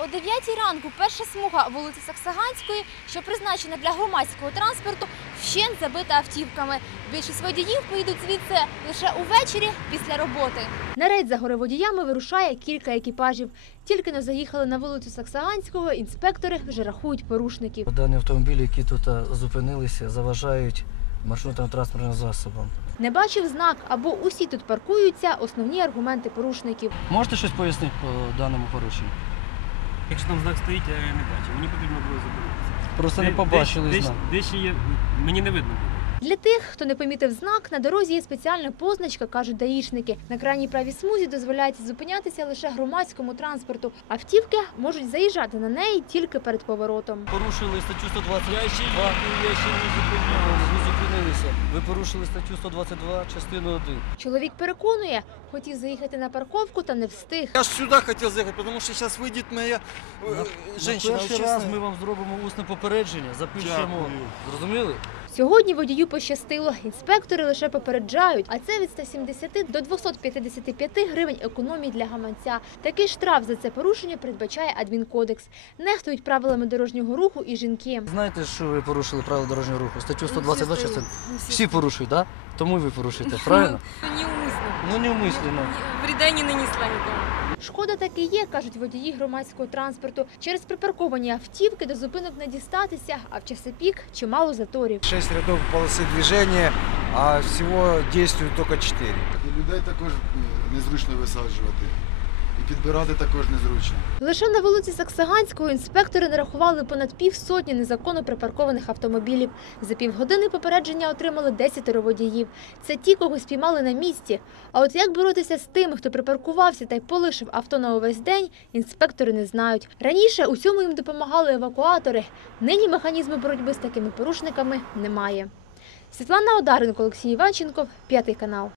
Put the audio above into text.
о 9 ранку перша смуга вулиці Саксаганської, що призначена для громадського транспорту, вщент забита автівками. Більшість водіїв поїдуть звідси лише увечері після роботи. На рейд за гори водіями вирушає кілька екіпажів. Тільки не заїхали на вулицю Саксаганського, інспектори вже рахують порушників. Дані автомобілі, які тут зупинилися, заважають маршрутним транспортним засобам. Не бачив знак або усі тут паркуються. Основні аргументи порушників. Можете щось пояснити по даному порушенню? Якщо там знак стоїть, я не бачу. Мені потрібно було зупинитися. Просто не побачили знак. Де ще є, мені не видно було. Для тих, хто не помітив знак, на дорозі є спеціальна позначка, кажуть даїшники. На крайній правій смузі дозволяється зупинятися лише громадському транспорту. Автівки можуть заїжджати на неї тільки перед поворотом. Порушили статтю 122. Я ще їду, я ще не зупинявся. Ви зупинилися. Ви порушили статтю 122, частину 1. Чоловік переконує, хотів заїхати на парковку та не встиг. Я ж сюда хотел заехать, потому что сейчас выйдет моя э, На, перший раз ми вам зробимо усне попередження, запишемо. Дякую. Зрозуміли? Сьогодні водію пощастило. Інспектори лише попереджають, а це від 170 до 255 гривень економії для гаманця. Такий штраф за це порушення передбачає адмінкодекс. Нехтують правилами дорожнього руху і жінки. Знаєте, що ви порушили правила дорожнього руху? Статтю 122 частин. Всі порушують. Да? Тому і ви порушуєте, правильно? Ну не умислено. Вреда не нанесла нікому. Шкода так і є, кажуть водії громадського транспорту. Через припарковані автівки до зупинок не дістатися, а в часи пік чимало заторів. Шесть рядов полоси движения, а всього дійствують тільки чотири. Людей також незручно висаджувати. Підбирати також незручно. Лише на вулиці Саксаганського інспектори нарахували понад півсотні незаконно припаркованих автомобілів. За півгодини попередження отримали 10 водіїв. Це ті, кого спіймали на місці. А от як боротися з тими, хто припаркувався та й полишив авто на увесь день, інспектори не знають. Раніше у цьому їм допомагали евакуатори. Нині механізму боротьби з такими порушниками немає. Світлана Одаренко, Олексій Іванченков, п'ятий канал.